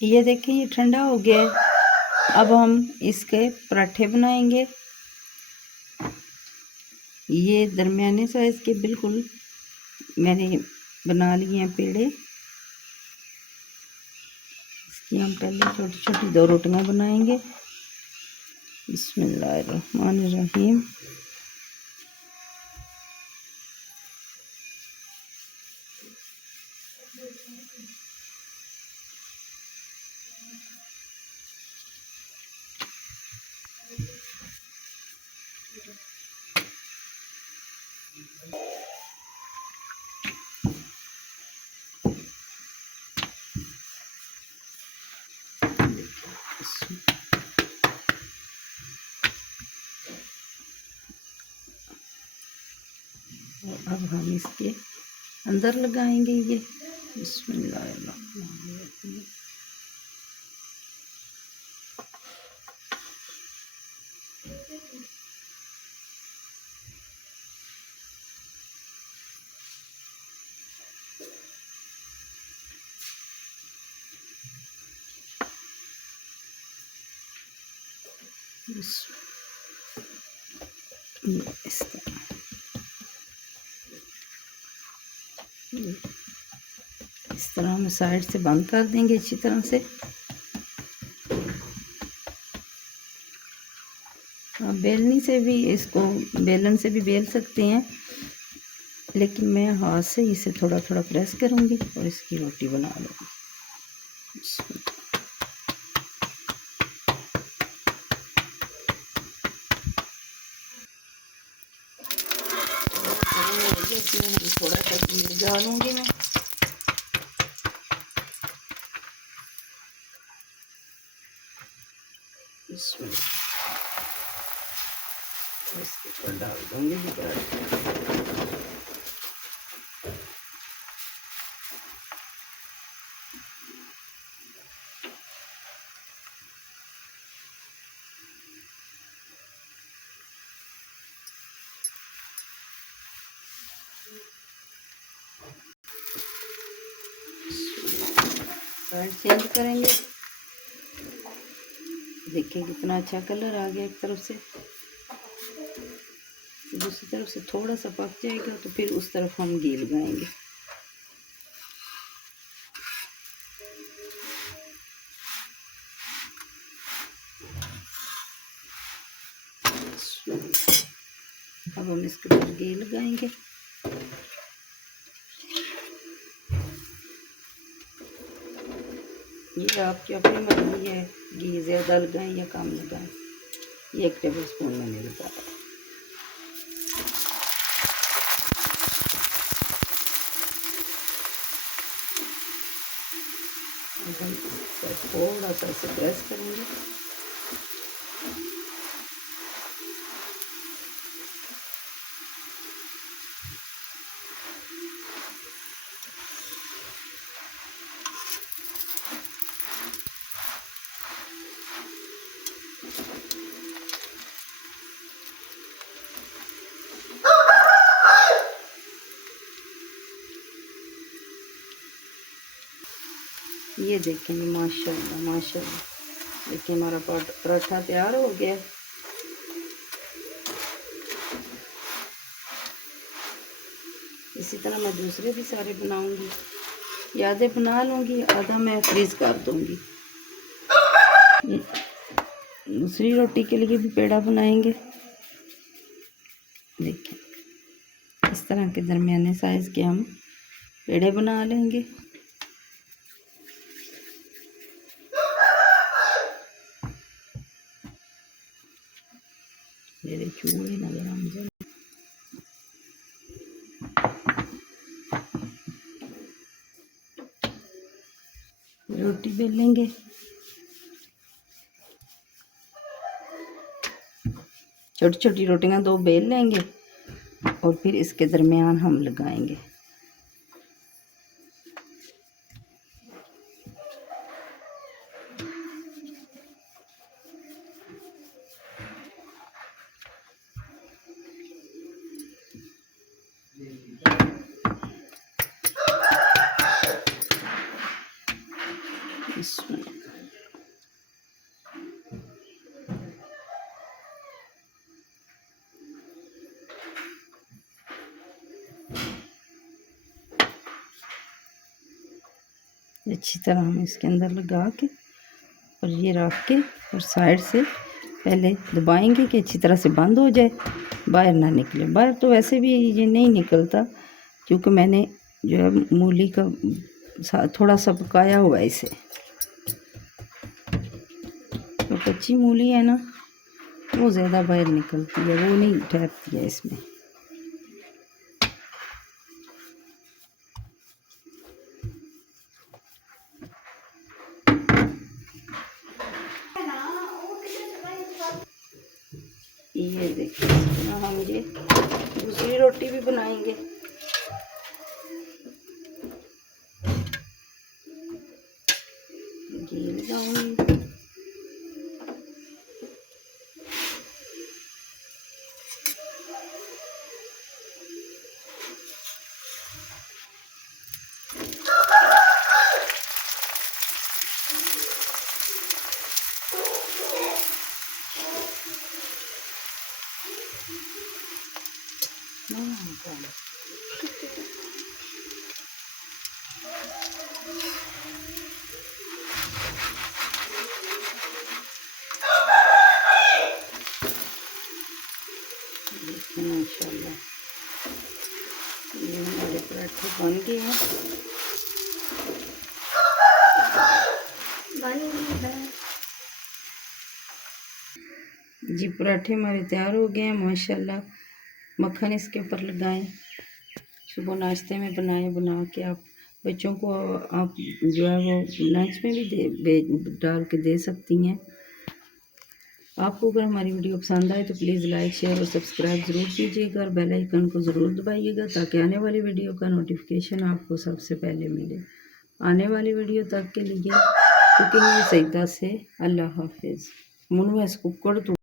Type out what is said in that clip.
ये देखें ये ठंडा हो गया है। अब हम इसके पराठे बनाएंगे। ये दरमियाने साइज़ के बिल्कुल मैंने बना लिए हैं पेड़े। इसकी हम पहले छोटी छोटी 2 रोटियां बनाएंगे। बिस्मिल्लाहिर्रहमानिर्रहीम। अब हम इसके अंदर लगाएंगे ये। बिस्मिल्लाहिर्रहमानिर्रहीम। इस तरह हम साइड से बंद कर देंगे अच्छी तरह से। आप बेलनी से भी इसको बेलन से भी बेल सकते हैं, लेकिन मैं हाथ से इसे थोड़ा थोड़ा प्रेस करूंगी और इसकी रोटी बना लूँगी। थोड़ा सा घी डालूंगी मैं। इसमें इसके ऊपर डाल दूंगी साइड चेंज करेंगे। देखिए कितना अच्छा कलर आ गया एक तरफ से। दूसरी तरफ से थोड़ा सा पक जाएगा तो फिर उस तरफ हम घी लगाएंगे। अब हम इसके ऊपर घी लगाएंगे। ये आपकी अपनी मर्जी है, घी ज़्यादा लगाएं या कम लगाएं। ये 1 टेबल स्पून मैंने लगाया। हम थोड़ा सा इसे प्रेस करेंगे। ये देखेंगे माशाल्लाह माशाल्लाह। देखिए हमारा पराठा तैयार हो गया। इसी तरह मैं दूसरे भी सारे बनाऊंगी, या आधे बना लूँगी, आधा मैं फ्रीज कर दूँगी। दूसरी रोटी के लिए भी पेड़ा बनाएंगे। देखिए इस तरह के दरमियाने साइज़ के हम पेड़े बना लेंगे। मेरे चूड़े नजर आ जाए। रोटी बेलेंगे। छोटी छोटी रोटियां 2 बेल लेंगे और फिर इसके दरमियान हम लगाएंगे। इसमें अच्छी तरह हम इसके अंदर लगा के और ये रख के और साइड से पहले दबाएंगे कि अच्छी तरह से बंद हो जाए, बाहर ना निकले। बाहर तो वैसे भी ये नहीं निकलता क्योंकि मैंने जो है मूली का थोड़ा सा पकाया हुआ है इसे। तो कच्ची मूली है ना वो ज़्यादा बाहर निकलती है, वो नहीं ठहरती है इसमें। ये देखिए हम ये दूसरी रोटी भी बनाएंगे। घी लगाऊंगी। माशाल्लाह ये हमारे पराठे बन गए हैं। जी पराठे हमारे तैयार हो गए हैं माशाल्लाह। मक्खन इसके ऊपर लगाएं, सुबह नाश्ते में बना के आप बच्चों को आप जो है वो लंच में भी डाल के दे सकती हैं। आपको अगर हमारी वीडियो पसंद आए तो प्लीज़ लाइक शेयर और सब्सक्राइब ज़रूर कीजिएगा और बेल आइकन को ज़रूर दबाइएगा ताकि आने वाली वीडियो का नोटिफिकेशन आपको सबसे पहले मिले। आने वाली वीडियो तक के लिए कुकिंग में सईदा से अल्लाह हाफिज़। मुनवा इसको कर